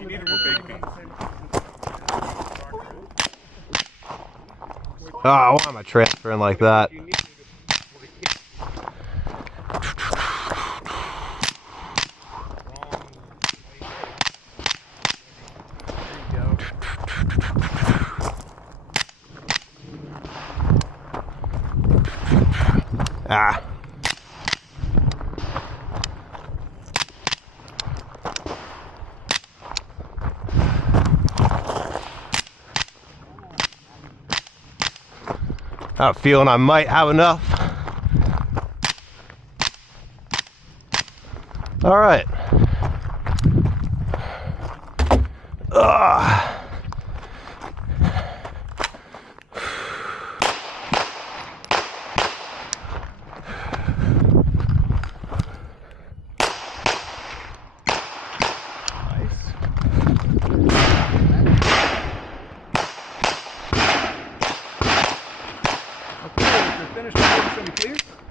You need a big piece. Oh, why am I transferring like that? Ah. I have a feeling I might have enough. All right. Okay, if you're finished, please.